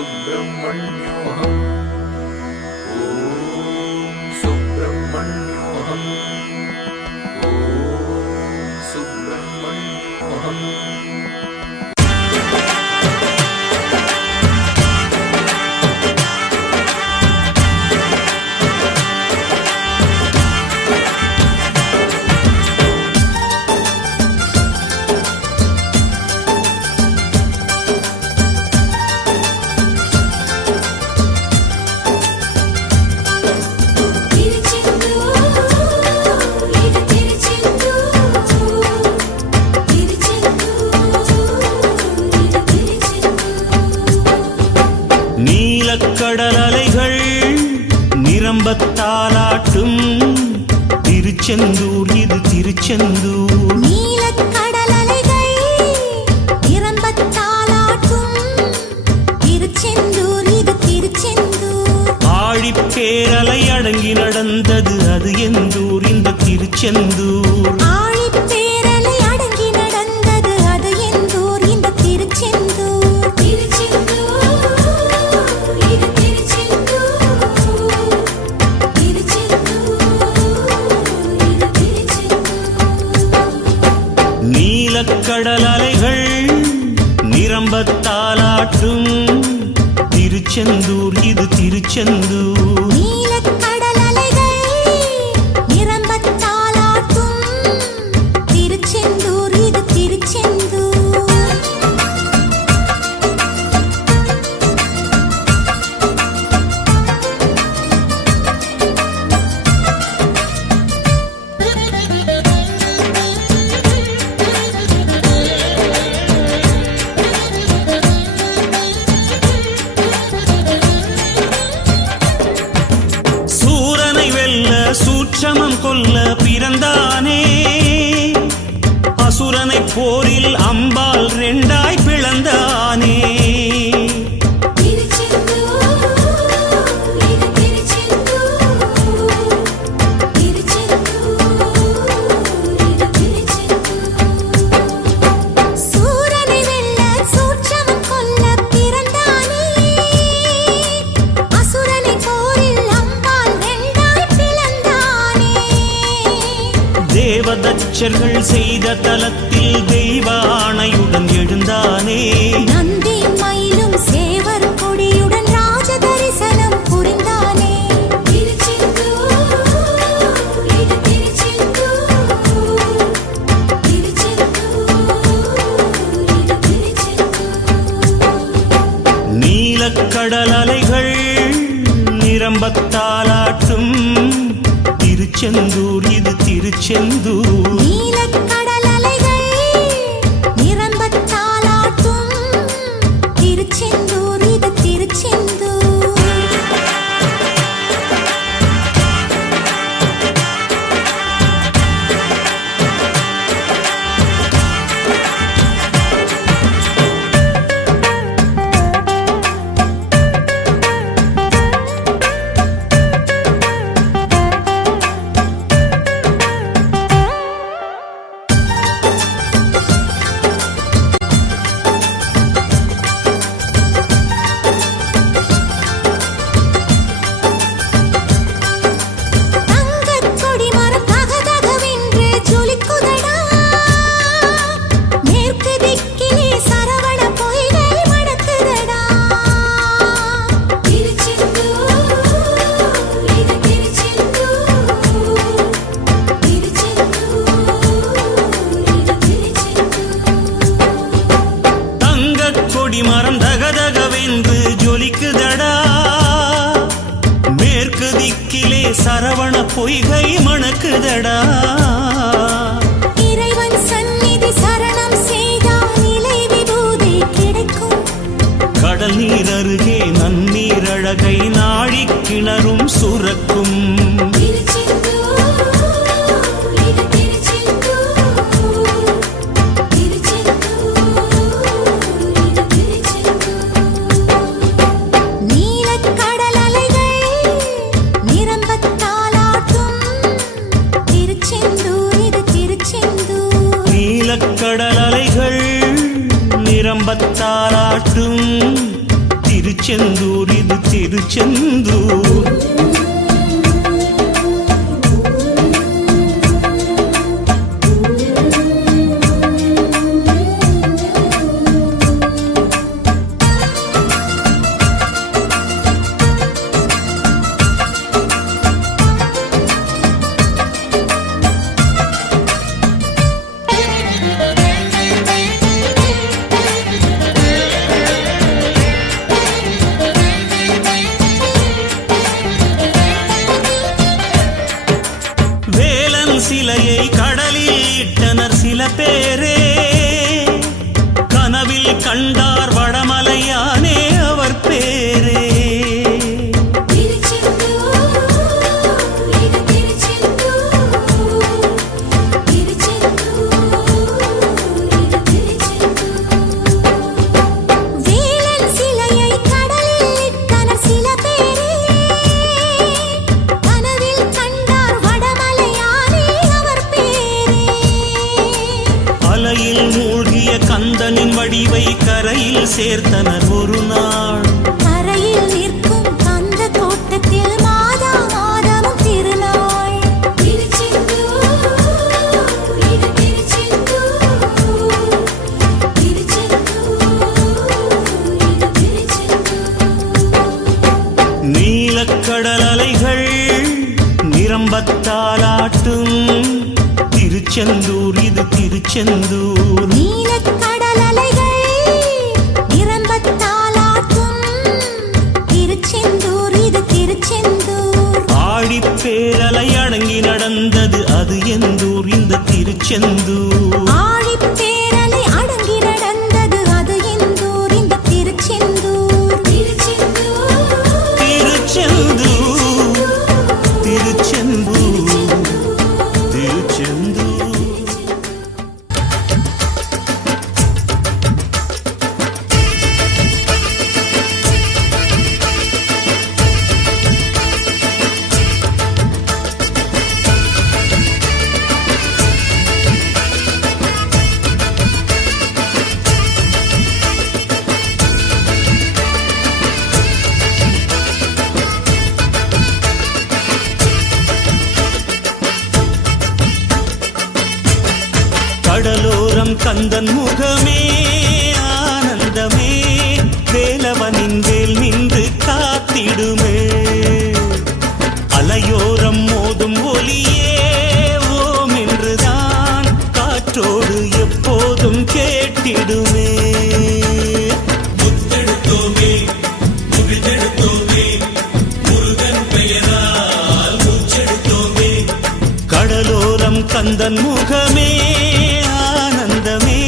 सुब्रह्मण्योऽहम् ॐ सुब्रह्मण्योऽहम् ॐ सुब्रह्मण्योऽहम् கடல் அலைகள் நிரம்பத்தாலாட்டும் திருச்செந்தூர் இது திருச்செந்தூர். நீலக்கடல் அலைகள் நிரம்பத்தாலாட்டும் திருச்செந்தூர் இது திருச்செந்தூர். ஆழிப்பேரலை அடங்கி நடந்தது அது எந்தூர் இந்த திருச்செந்தூர். ஆழிப்பேரலை அடங்கி நடந்தது அது எந்தூர் இந்த திருச்செந்தூர். கடல் அலைகள் நிரம்பத்தாலாட்டும் திருச்செந்தூர் இது திருச்செந்தூர். நீலக்கடல் அலைகள் நிரம்பத்தாலாட்டும் திருச்செந்தூர் இது திருச்செந்தூர். சூட்சமம் கொல்ல பிறந்தானே அசுரனை போரில் அம்பால் ரெண்டாய் பிளந்தானே. தேவதச்சர்கள் செய்த தலத்தில் தெய்வ ஆணையுடன் எழுந்தானே. நந்தி மயிலும் சேவர் கொடியுடன் ராஜ தரிசனம் புரிந்தானே. நீலக்கடல் அலைகள் நிரம்பத்தாலாட்டும் திருச்செந்தூர் இது திருச்செந்தூர். நீலக்கடல் அலைகள் நிரம்பத்தாலாட்டும் திருச்செந்தூர் இது திருச்செந்தூர். மரம் தகதகவென்று ஜொலிக்குதடா மேற்கு திக்கிலே சரவண பொய்கை மணக்குதடா. இறைவன் சந்நிதி சரணம் செய்தால் நிலை விபூதி கிடைக்கும். கடல் நீர் அருகே நன்னீர் அழகை நாழி கிணறும் சுரக்கும். கடல் அலைகள் நிரம்பத்தாலாட்டும் திருச்செந்தூர் இது திருச்செந்தூர். சிலையை கடலில் இட்டனர் சில பேரே, கனவில் கண்டார் வடமலையானே அவர் பேரே. மூழ்கிய கந்தனின் வடிவை கரையில் சேர்த்தனர் ஒரு நாள். கரையில் நிற்கும் கந்த கோட்டத்தில் மாதா மாதமும் திருநாள். நீலக்கடல் அலைகள் நிரம்பத்தாலாட்டும் திருச்செந்தூர் இது திருச்செந்தூர். நீலக்கடல் அலைகள் நிரம்பத்தாலாட்டும் திருச்செந்தூர் இது திருச்செந்தூர். ஆழிப்பேரலை அடங்கி நடந்தது அது எந்தூர் இந்த திருச்செந்தூர். ஆழிப்பேரலை அடங்கி நடந்தது அது எந்தூர் இந்த திருச்செந்தூர். திருச்செந்தூர் திருச்செந்தூர் திருச்செந்தூர். கடலோரம் கந்தன் முகமே ஆனந்தமே, வேலவனின் வேல் நின்று காத்திடுமே. அலையோரம் மோதும் ஒலியே ஓம் என்றுதான் காற்றோடு எப்போதும் கேட்டிடுமே. முத்தெடுத்தோமே முகிழ்த்தெடுத்தோமே முருகன் பெயரால் மூச்செடுத்தோமே. கடலோரம் கந்தன் முகமே ஆனந்தமே,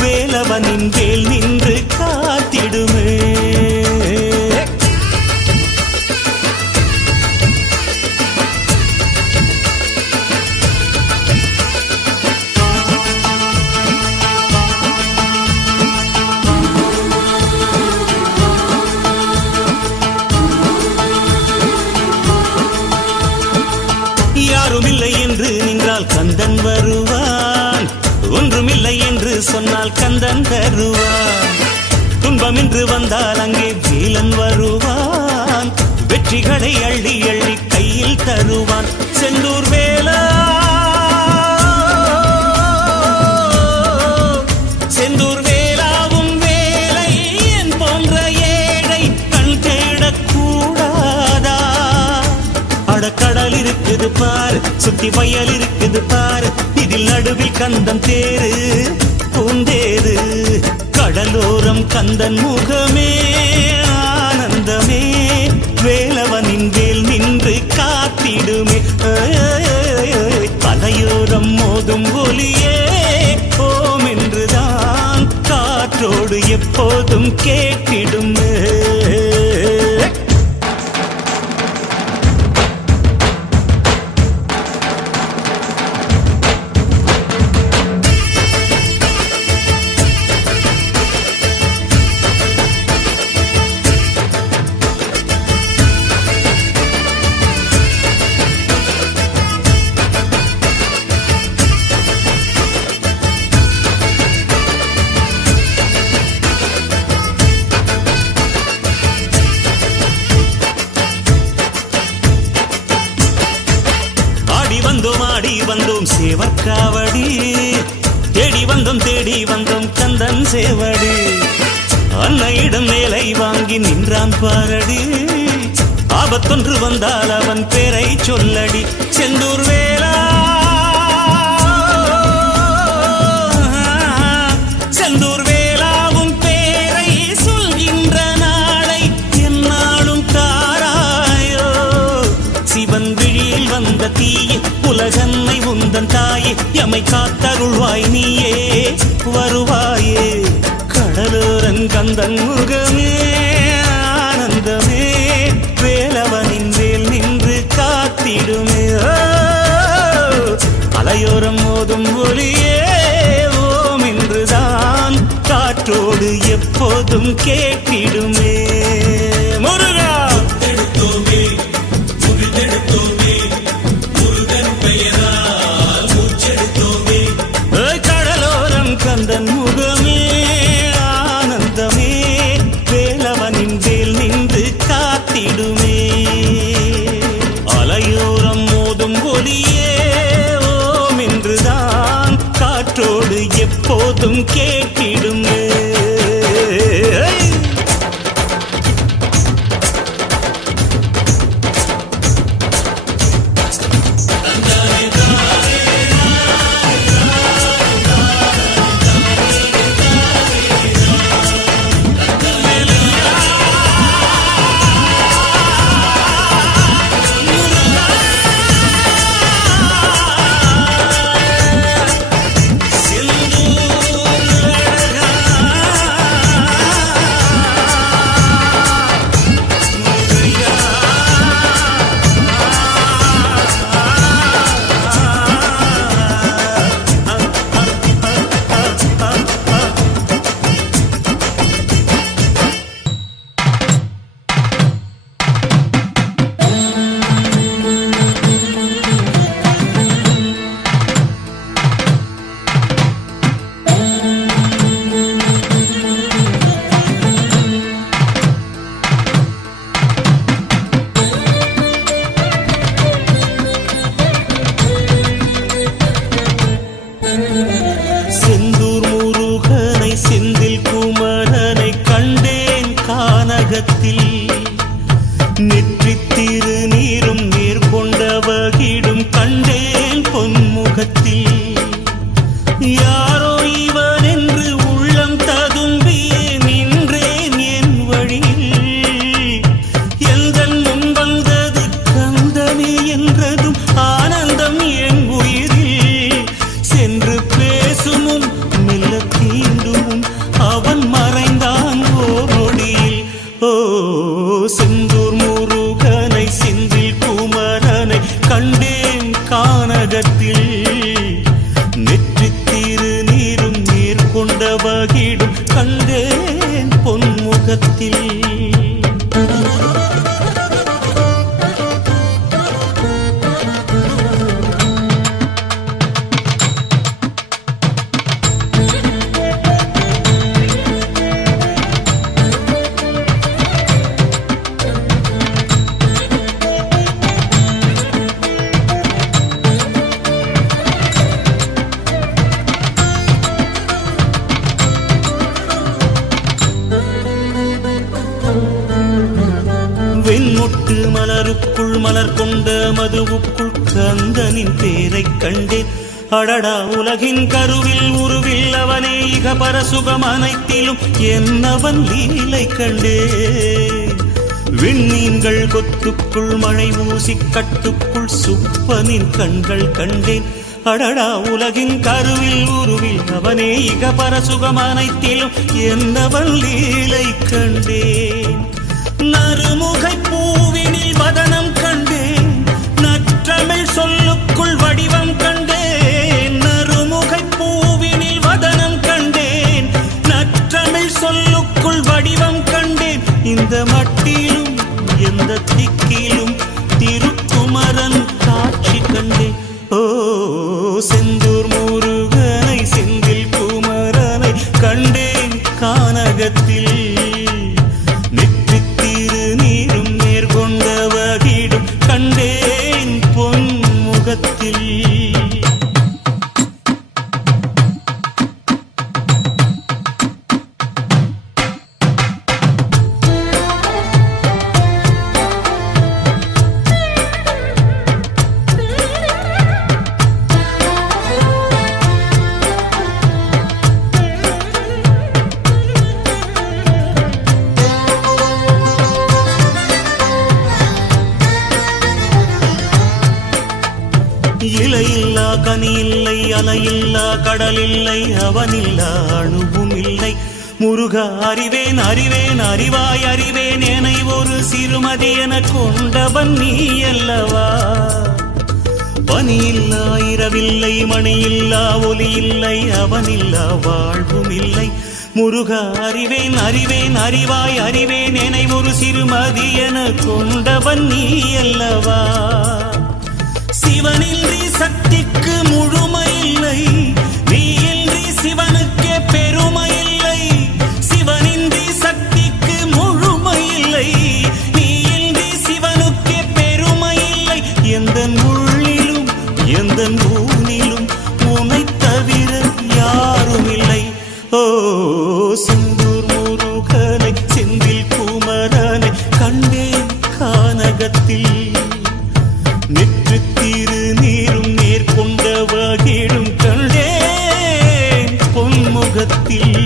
வேலவனின் வேல் நின்று காத்திடுமே. யாருமில்லை என்று நின்றால் கந்தன் வருவான், ஒன்றுமில்லை என்று சொன்னால் கந்தன் தருவான். துன்பம் என்று வந்தால் அங்கே வேலன் வருவான், வெற்றிகளை அள்ளி அள்ளி கையில் தருவான். செந்தூர் வேலா செந்தூர் வேலாவும் வேலை என் போன்ற ஏழை கண் தேடக்கூடாதா? அடக்கடல் இருக்குது பாரு, சுத்தி வயல் இருக்குது பாரு, இதில் நடுவில் கந்தன் தேரு பூந்தேரு. கடலோரம் கந்தன் முகமே ஆனந்தமே, வேலவனின் வேல் நின்று காத்திடுமே. அலையோரம் மோதும் ஒலியே ஓம் என்றுதான் காற்றோடு எப்போதும் கேட்டிடுமே. தேடி வந்தோம் கந்தன் சேவடி. அன்னையிடம் மேலை வாங்கி நின்றான் பாரடி. ஆபத்தொன்று வந்தால் அவன் பேரை சொல்லடி. செந்தூர் வேலா செந்தூர் வேலாவும் பேரை சொல்கின்ற நாளை என்னாலும் தாராயோ. சிவன் விழியில் வந்த தீயே உலகன்னை உந்தன் தாயே எமை காத்தருள்வாய் நீயே வருவாயே. கடலோரன் கந்தன் முகமே ஆனந்தமே வேலவனின் வேல் நின்று காத்திடுமே. அலையோரம் மோதும் ஒலியே ஓம் என்றுதான் காற்றோடு எப்போதும் கேட்டிடுமே. முருகா எடுத்தோமே முறிதெடுத்தோமே முருகன் பெயரால் மூச்செடுத்தோமே. கடலோரம் கந்தன் முகமே ஆனந்தமே வேலவனின் வேல் நின்று காத்திடுமே. அலையோரம் மோதும் ஒலியே ஓம் என்றுதான் காற்றோடு எப்போதும் கேட்டிடுமே. செந்தூர் முருகனை செந்தில் குமரனை கண்டேன் கானகத்தில். நெற்றித் திருநீரும் நேர்கொண்ட வகிடும் கண்டேன் பொன்முகத்தில். யாரோ இவன் என்று உள்ளம் ததும்பியே நின்றேன் என் வழியில். எந்தன் முன் வந்தது கந்தமே என்றதும் ஆனந்தம் என் உயிரில். சென்று பேசுமுன் மெல்ல தீண்டுமுன் அவன் மறைந்தான் ஓர் நொடியில். ஓ செந்தூர் முருகனை செந்தில் குமரனை கண்டேன் கானகத்தில். நெற்றித் திருநீரும் நேர்கொண்ட வகிடும் கண்டேன் பொன்முகத்தில். வெண்முட்டு மலருக்குள் மலர் கொண்ட மதுவுக்குள் கந்தனின் பேரைக் கண்டேன். அடடா உலகின் கருவில் உருவில் அவனே இக பரசுகம் அனைத்திலும் என்னவன் லீலை கண்டேன். விண்மீன்கள் கொத்துக்குள் மழை ஊசி கட்டுக்குள் சுப்பனின் கண்கள் கண்டேன். அடடா உலகின் கருவில் உருவில் அவனே இக பரசுகம் அனைத்திலும் என்னவன் லீலை கண்டேன். நறுமுகை பூவினில் வதனம் கண்டேன். நற்றமிழ் சொல்லுக்குள் வடிவம் கண்டேன். நறுமுகை பூவினில் வதனம் கண்டேன். நற்றமிழ் சொல்லுக்குள் வடிவம் கண்டேன். இந்த மட்டிலும் எந்த திக்கிலும் திருக்குமரன் காட்சி கண்டேன். ஓ செந்தூர் முருகனை செந்தில் குமரனை கண்டேன் கானகத்தில். கண்டேன் பொன்முகத்தில். பனி இல்லை, அலையில்லா கடல் இல்லை, அவனில்லா அணுவும் இல்லை. முருகா அறிவேன் அறிவேன் அறிவாய் அறிவேன் என்னை ஒரு சிறுமதி என கொண்டவன் நீ அல்லவா. பனி இல்லா இரவில்லை, மணி இல்லா ஒலி இல்லை, அவனில்லா வாழ்வும் இல்லை. முருகா அறிவேன் அறிவேன் அறிவாய் அறிவேன் என்னை ஒரு சிறுமதி என கொண்டவன் நீ அல்லவா. சிவனின்றி சக்திக்கு முழுமை இல்லை, நீ இன்றி சிவனுக்கே பெருமை இல்லை. சிவனின்றி சக்திக்கு முழுமை இல்லை, நீ இன்றி சிவனுக்கே பெருமை இல்லை. எந்தன் உள்ளிலும் எந்தன் ஊனிலும் உன்னை தவிர யாரும் இல்லை. ஓ செந்தூர் முருகனை செந்தில் குமரனை கண்டேன் கானகத்தில். நெற்று திரு நீரும் நேர்கொண்ட வகிடும் கண்டேன் பொன்முகத்தில்.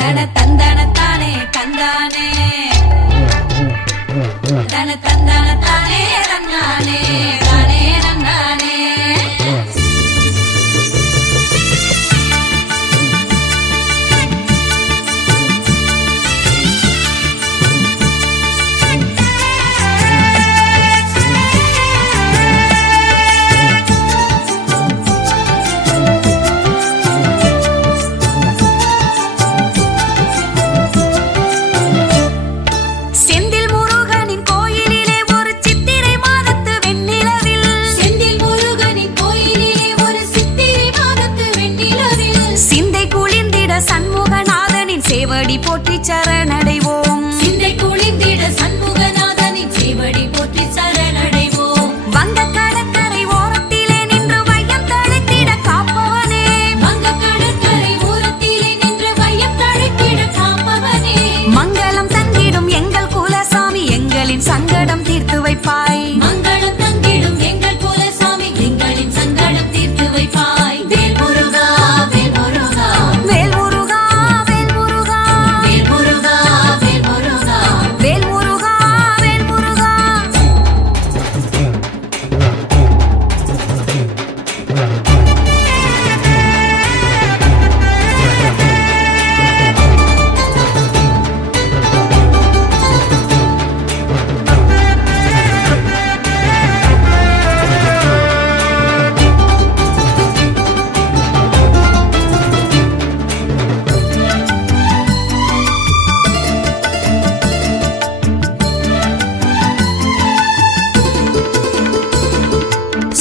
தனதந்தனதானே தந்தானே தனதந்தனதானே தந்தானே தானே தந்தானே. செந்தில் முருகனின் கோயிலிலே ஒரு சித்திரை மாதத்து வெண்ணிலவில், செந்தில் முருகனின் கோயிலிலே ஒரு சித்திரை மாதத்து வெண்ணிலவில், சிந்தை குளிர்ந்திட சண்முகநாதனின் சேவடி போற்றி சரணடைவோம். சிந்தை குளிர்ந்திட சண்முகநாதனின் சேவடி போற்றி சரணடைவோம். வங்க கடற்கரை ஓரத்திலே நின்று வையம் தழைத்திட காப்பவனே, வங்க கடற்கரை ஓரத்திலே நின்று வையம் தழைத்திட காப்பவனே. மங்களம் தந்திடும் எங்கள் குலசாமி, எங்களின் சங்கடம் தீர்த்து வைப்பாய். மங்களம் தந்திடும் எங்கள் குலசாமி, எங்களின் சங்கடம் தீர்த்து வைப்பாய். வேல் முருகா வேல் முருகா வேல் முருகா வேல் முருகா வேல் முருகா வேல் முருகா வேல் முருகா வேல் முருகா.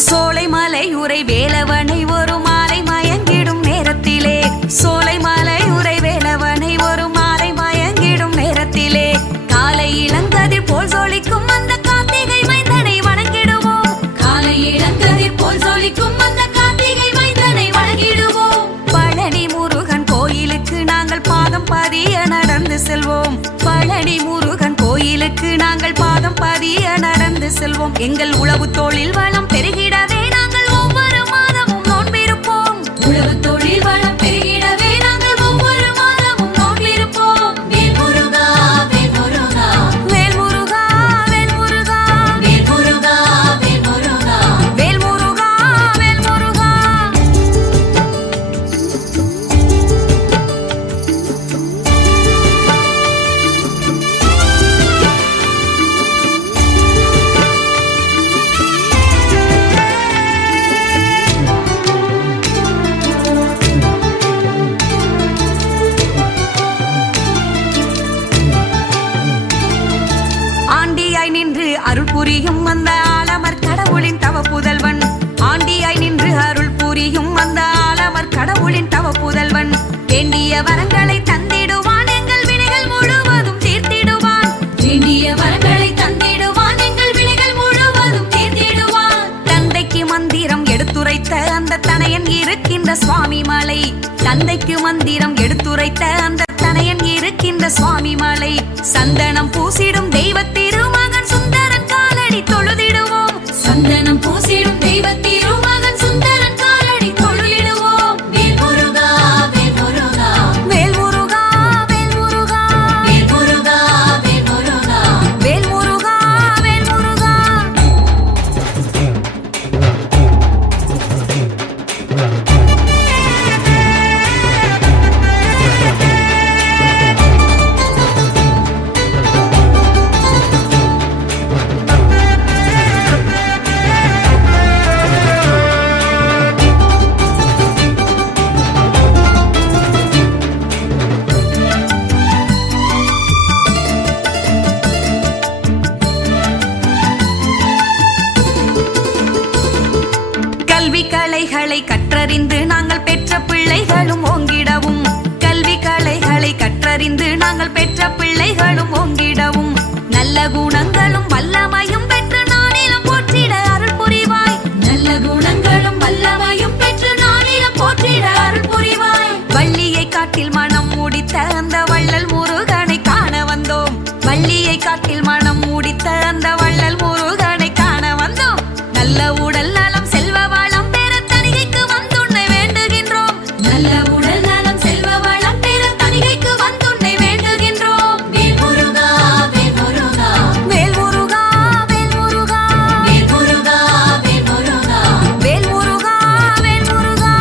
சோலைமலை உரை வேலவனை ஒரு மாலை மயங்கிடும் நேரத்திலே, சோலைமலை உரை வேலவனை ஒரு மாலை மயங்கிடும் நேரத்திலே, காலை இளங்கதிர் போல் ஜொலிக்கும் அந்த கார்த்திகை மைந்தனை வணங்கிடுவோம். காலை இளங்கதிர் போல் ஜொலிக்கும் அந்த கார்த்திகை மைந்தனை வணங்கிடுவோம். பழனி முருகன் கோயிலுக்கு நாங்கள் பாதம் பதிய நடந்து செல்வோம். பழனி முருகன் கோயிலுக்கு நாங்கள் பாதம் பதிய நடந்து செல்வோம். எங்கள் உழவு தொழில் வளம் பெருகிடவே நாங்கள் ஒவ்வொரு மாதமும் நோன்பிருப்போம். உழவு தொழில் வளம் பெருகிடவே நாங்கள் ஒவ்வொரு மாதமும் நோன்பிருப்போம். வேல் முருகா வேல் முருகா வேல் முருகா வேல் முருகா வேல் முருகா வேல் முருகா வேல் முருகா வேல் முருகா. ஆண்டியாய் நின்று அருள் புரியும் அந்த ஆலமர் கடவுளின் தவ புதல்வன், ஆண்டியாய் நின்று அருள் புரியும் அந்த ஆலமர் கடவுளின் தவ புதல்வன். வேண்டிய வரங்களை தந்திடுவான், எங்கள் வினைகள் முழுவதும் தீர்த்திடுவான். வேண்டிய வரங்களை தந்திடுவான், எங்கள் வினைகள் முழுவதும் தீர்த்திடுவான். தந்தைக்கு மந்திரம் எடுத்துரைத்த அந்த தனையன் இருக்கின்ற சுவாமி மலை, தந்தைக்கு மந்திரம் எடுத்துரைத்த அந்த தனையன் இருக்கின்ற சுவாமி மலை. சந்தனம் பூசிடும் தெய்வ திருமகன் சுந்தரன் காலடி தொழுதிடுவோம். சந்தனம் பூசிடும் தெய்வ திருமகன் சுந்தரன் காலடி தொழுதிடுவோம். வேல் முருகா வேல் முருகா வேல் முருகா வேல் முருகா வேல் முருகா வேல் முருகா வேல் முருகா வேல் முருகா. பிள்ளைகளும் ஓங்கிடவும் கல்வி கலைகளை கற்றறிந்து நாங்கள் பெற்ற பிள்ளைகளும் ஓங்கிடவும் நல்ல குணங்களும் வல்லமையும் பெற்று நானிலம் போற்றிட அருள் புரிவாய் நல்ல குணங்களும் வல்லமையும் பெற்று நானிலம் போற்றிட அருள் புரிவாய் வள்ளியை காட்டில் மனம் முடித்த அந்த வள்ளல் முருகனை காண வந்தோம் வள்ளியை காட்டில் மனம் முடித்த அந்த வள்ளல் முருகனை காண வந்தோம் நல்ல உடல் நலம் செல்வ வளம் பெற தணிகைக்கு வந்துன்னை வேண்டுகின்றோம் நல்ல உடல் நலம் செல்வ வளம் பெற தணிகைக்கு வந்துன்னை வேண்டுகின்றோம் வேல் முருகா வேல் முருகா வேல் முருகா வேல் முருகா வேல் முருகா வேல் முருகா வேல் முருகா வேல் முருகா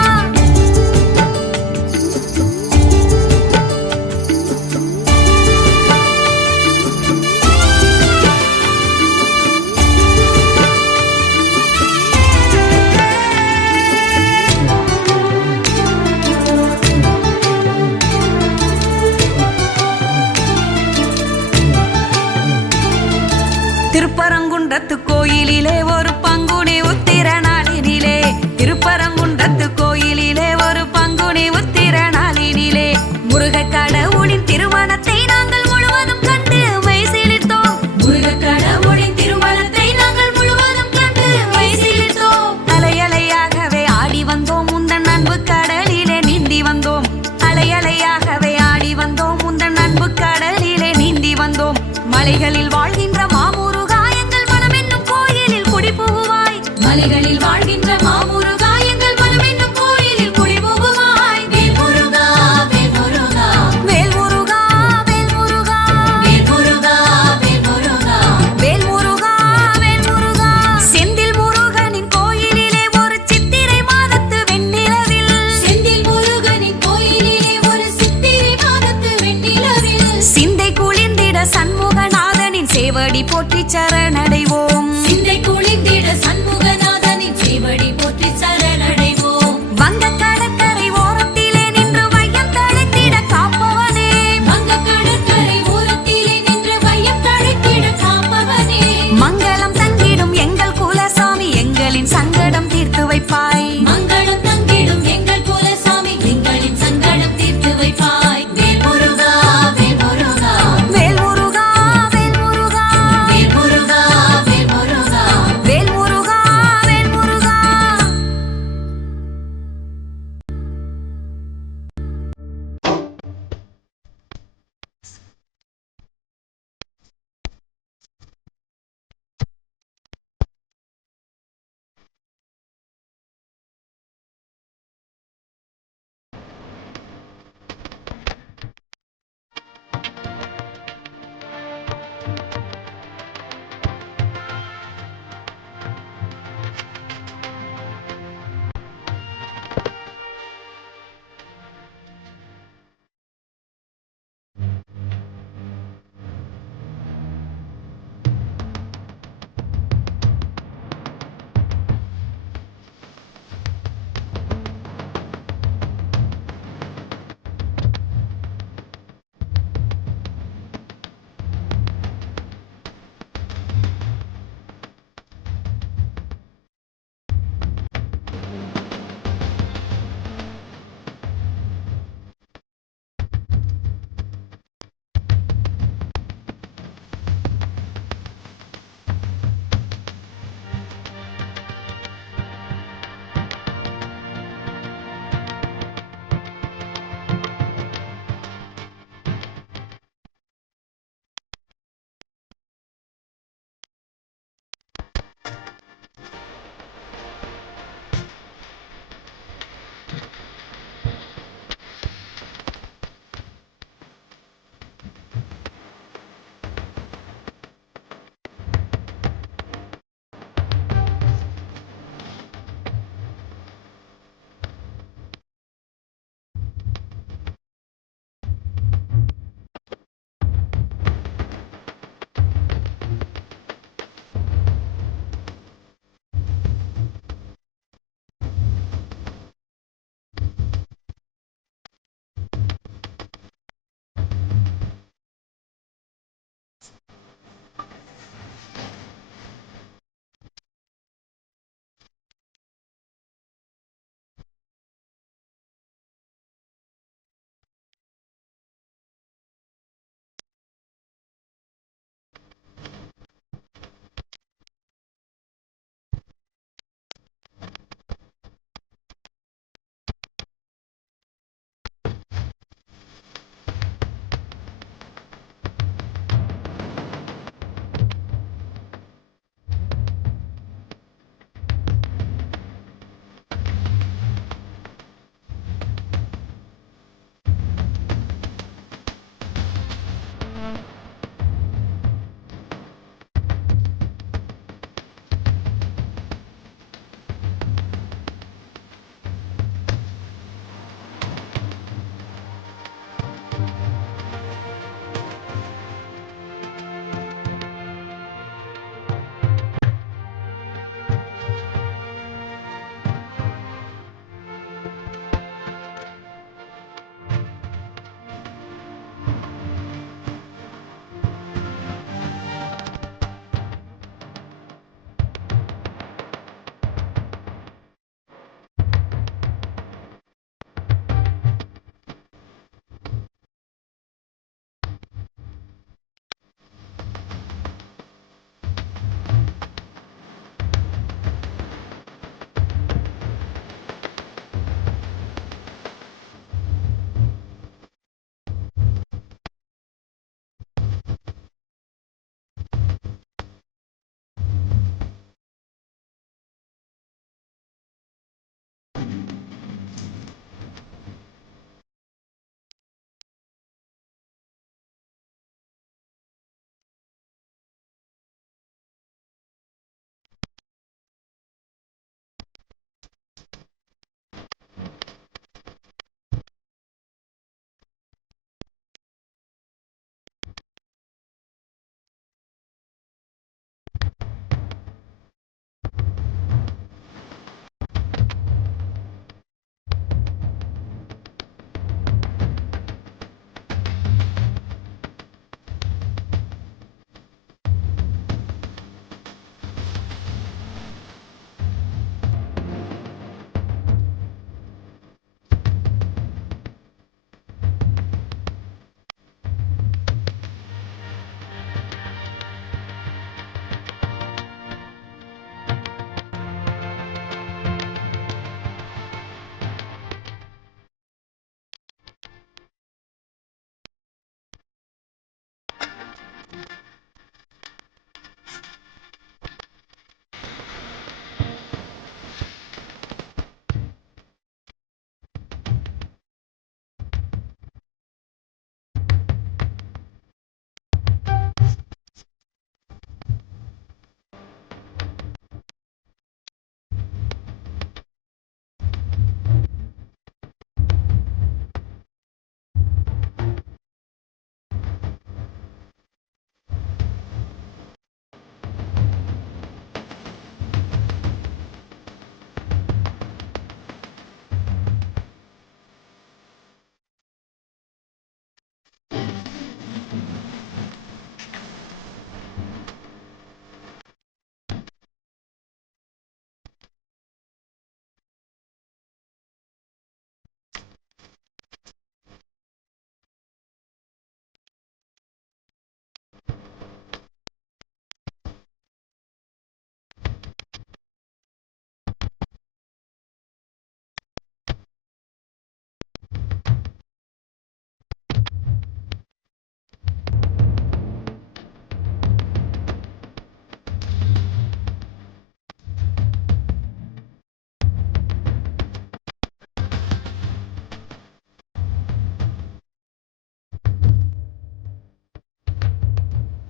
திருப்பரங்குன்றத்து கோயிலிலே ஒரு பங்குனி உத்திர நாளினிலே திருப்பரங்குன்றத்து கோயிலிலே ஒரு பங்குனி உத்திர நாளினிலே முருகக் கடவுளின் திருமணத்தை நாங்கள் முழுவதும் கண்டு மெய்சிலிர்த்தோம் முருகக் கடவுளின் திருமணத்தை நாங்கள் முழுவதும் கண்டு மெய்சிலிர்த்தோம் அலையலையாகவே ஆடி வந்தோம் உந்தன் அன்பு கடலிலே நீந்தி வந்தோம் அலையலையாகவே ஆடி வந்தோம் உந்தன் அன்பு கடலிலே நீந்தி வந்தோம் மலைகளில் வாழ்கின்ற மாமுருகா எங்கள் மனம் என்னும் கோயிலில் குடி புகுவாய் மலைகளில் வாழ்கின்ற மாமுருகா எங்கள் மனம் என்னும் கோயிலில் குடி புகுவாய் வேல் முருகா வேல் முருகா வேல் முருகா வேல் முருகா வேல் முருகா வேல் முருகா வேல் முருகா வேல் முருகா செந்தில் முருகனின் கோயிலிலே ஒரு சித்திரை மாதத்து வெண்ணிலவில் செந்தில் முருகனின் கோயிலிலே ஒரு சித்திரை மாதத்து வெண்ணிலவில் சிந்தை குளிர்ந்திட சண்முகநாதனின் சேவடி போற்றி சரணடைவோம் சிந்தை குளிர்ந்திட சண்முகநாதனின் சேவடி போற்றி சரணடைவோம் வங்க கடற்கரை ஓரத்திலே நின்று வையம் தழைத்திட காப்பவனே வங்க கடற்கரை ஓரத்திலே நின்று வையம் தழைத்திட காப்பவனே மங்களம் தங்கிடும் எங்கள் குலசாமி எங்களின் சங்கடம் தீர்த்து வைப்பாய் மங்களம் தங்கிடும் எங்கள் குலசாமி எங்களின் சங்கடம் தீர்த்து வைப்பாய் வேல் முருகா வேல் முருகா வேல் முருகா வேல் முருகா வேல் முருகா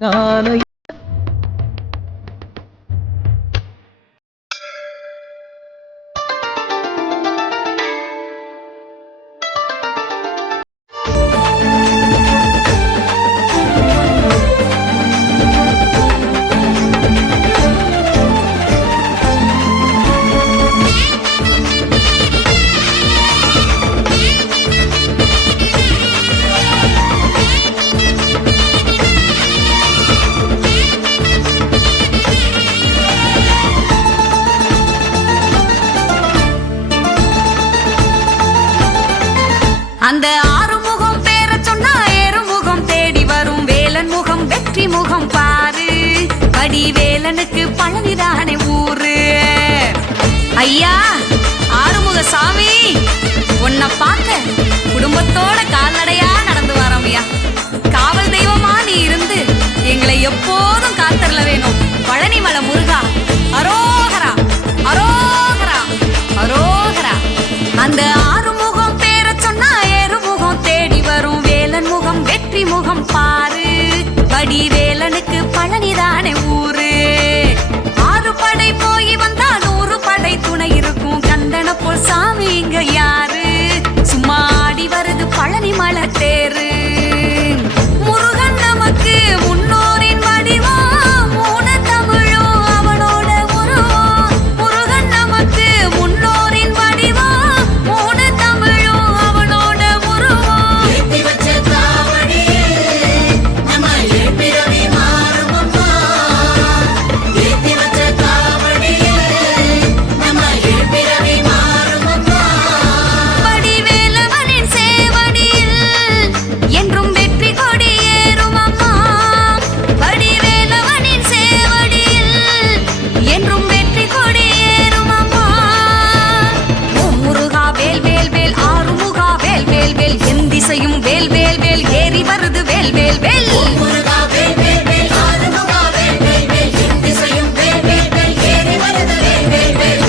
ஞான அந்த ஆறுமுகம் பேர சொன்னா ஏறுமுகம் தேடி வரும் வேலன் முகம் வெற்றி முகம் பாரு படி வேலனுக்கு பழனிதானே ஊரு ஐயா ஆறுமுக சாமி உன்னை பார்க்க குடும்பத்தோட கால்நடையா நடந்து வரோம் ஐயா காவல் தெய்வமா நீ இருந்து எங்களை எப்போதும் காத்தரல வேணும் பழனிமலை முருகா அரோகரா அரோகரா அரோகரா அந்த ஆறுமுகம் பேர சொன்னா ஏறுமுகம் தேடி வரும் வேலன் முகம் வெற்றி முகம் பாரு படி வேலனுக்கு பழனிதானே ஊரு ஆறு படை போய் வந்தா 100 படை துணை இருக்கும் கந்தன போல் சாமி இங்க யாரு சும்மா ஆடி வருது பழனி மலை தேரு முருகன் நமக்கு முன்னோரின் வடிவம் மூணு தமிழும் அவனோட உருவம் முருகன் நமக்கு முன்னோரின் வடிவம் மூணு தமிழும் அவனோட உருவம் ஏத்தி வச்ச காவடியில் நம்ம ஏற்பிறவி மாறும் அம்மா. ஏத்தி வச்ச காவடியில் நம்ம ஏற்பிறவி மாறும் அம்மா. வடிவேலவனின் சேவடியில் என்றும் வெற்றி கொடி ஏறும் அம்மா வடிவேலவனின் சேவடியில் என்றும் வெற்றி கொடி ஏறும் அம்மா ஓம் முருகா வேல் வேல் வேல் ஆறுமுகா வேல் வேல் வேல் என் திசையும் வேல் வேல் வேல் ஏறி வருது வேல் வேல் வேல் முருகா வேல் வேல் வேல் ஆறுமுகா வேல் வேல் வேல் என் திசையும் வேல் வேல் வேல் ஏறி வருது வேல் வேல் வேல்.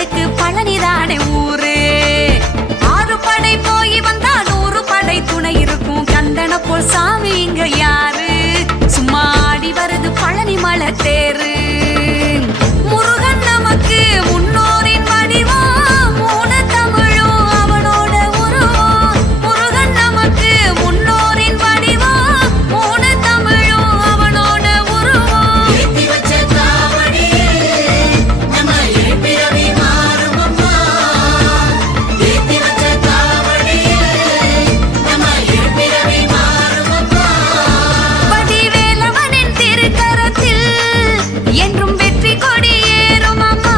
பக்தர்களுக்கு பழனிதானே ஊரு. 6 படை போய் வந்தா 100 படை துணை இருக்கும். கந்தன போல் சாமி இங்க யாரு? சும்மா ஆடி வருது பழனி மலை தேரு. முருகன் நமக்கு முன்னோரின் வடிவம். 3 தமிழும் அவனோட உருவம். முருகன் நமக்கு முன்னோரின் வடிவம். 3 தமிழும் அவனோட உருவம். ஏத்தி வச்ச காவடியில் நம்ம ஏழ்பிறவி மாறும் அம்மா. ஏத்தி வச்ச காவடியில் நம்ம ஏழ்பிறவி மாறும் அம்மா. வடிவேலவனின் திருக்கரத்தில் என்றும் வெற்றி கொடி ஏறும் அம்மா.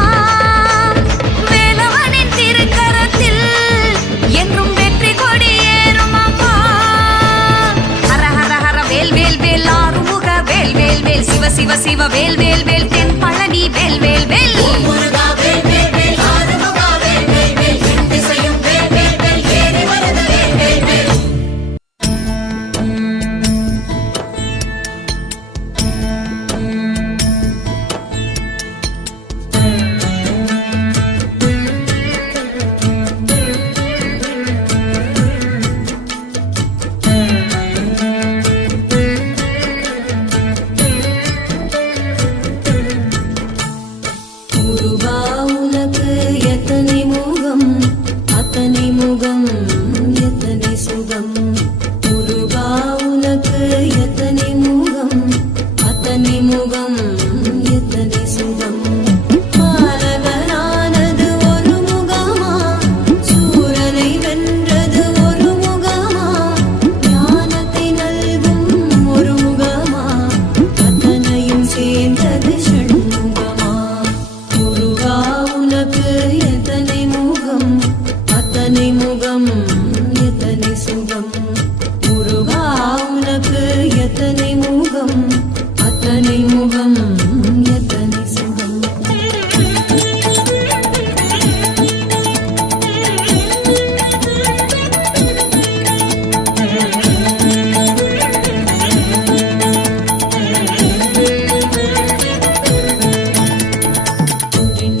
வேலவனின் திருக்கரத்தில் என்றும் வெற்றி கொடி ஏறும் அம்மா. ஹர ஹர ஹர வேல் வேல் வேல் ஆறுமுக வேல் வேல் வேல் சிவ சிவ சிவ வேல் வேல் வேல் தென் பழனி வேல் வேல் வேல். முருகா வேல் வேல் வேல் ஆறுமுகா வேல் வேல் வேல் என் திசையும் வேல் வேல் வேல் ஏறி வருது வேல் வேல் வேல். முருகா உனக்கு எத்தனை முகம், அத்தனை முகம், எத்தனை சுகம். முருகா உனக்கு எத்தனை முகம், அத்தனை முகம், எத்தனை சுகம். பாலகனானது ஒரு முகமா, சூரனை வென்றது ஒரு முகமா, ஞானத்தை நல்கும் ஒரு முகமா, அத்தனையும் சேர்ந்தது ஷண்முகமா. முருகா உனக்கு எத்தனை முகம், அத்தனை முகம், எத்தனை சுகம். முருகா உனக்கு எத்தனை முகம், அத்தனை முகம், எத்தனை சுகம்.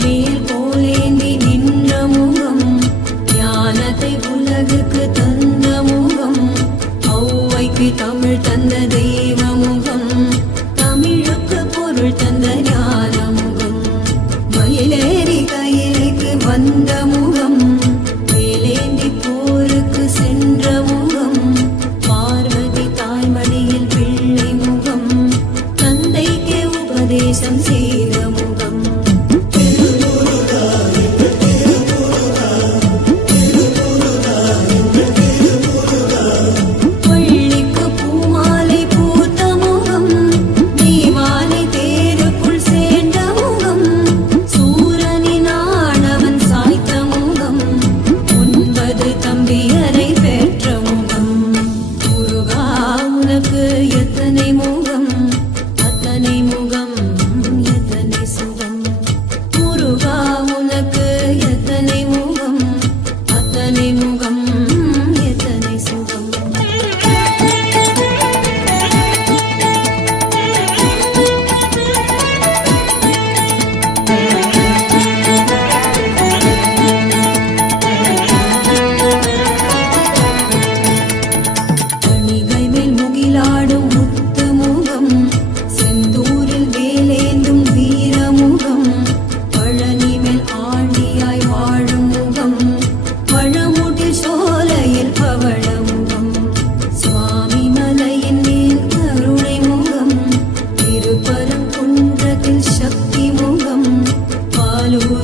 மேல் போலேந்தி நின்ற முகம், ஞானத்தை உலகுக்கு தந்த முகம், ஔவைக்கு தமிழ் தந்த தெய்வ முகம், தமிழுக்கு பொருள் தந்த ஞான முகம். மயிலேறி கையிலைக்கு வந்த முகம், வேலேந்தி போருக்கு சென்ற முகம், பார்வதி தாய்மடியில் பிள்ளை முகம், தந்தைக்கு உபதேசம் செய்த முகம். பள்ளிக்கு பூமாலை பூத்த முகம், தீவானை தேருக்குள் சேர்ந்த முகம், சூரனின் ஆணவன் சாய்த்த முகம், 9 தம்பியரை பெற்ற முகம். முருகா உனக்கு எத்தனை முகம், அத்தனை முகம், எத்தனை சுகம். முருகா உனக்கு எத்தனை முகம், அத்தனை முகம், எத்தனை சுகம். கணிகை மேல் முகிலாடும் முத்து முகம், செந்தூரில் வேலேந்தும் வீரமுகம், பழனி மேல் ஆண்டியாய்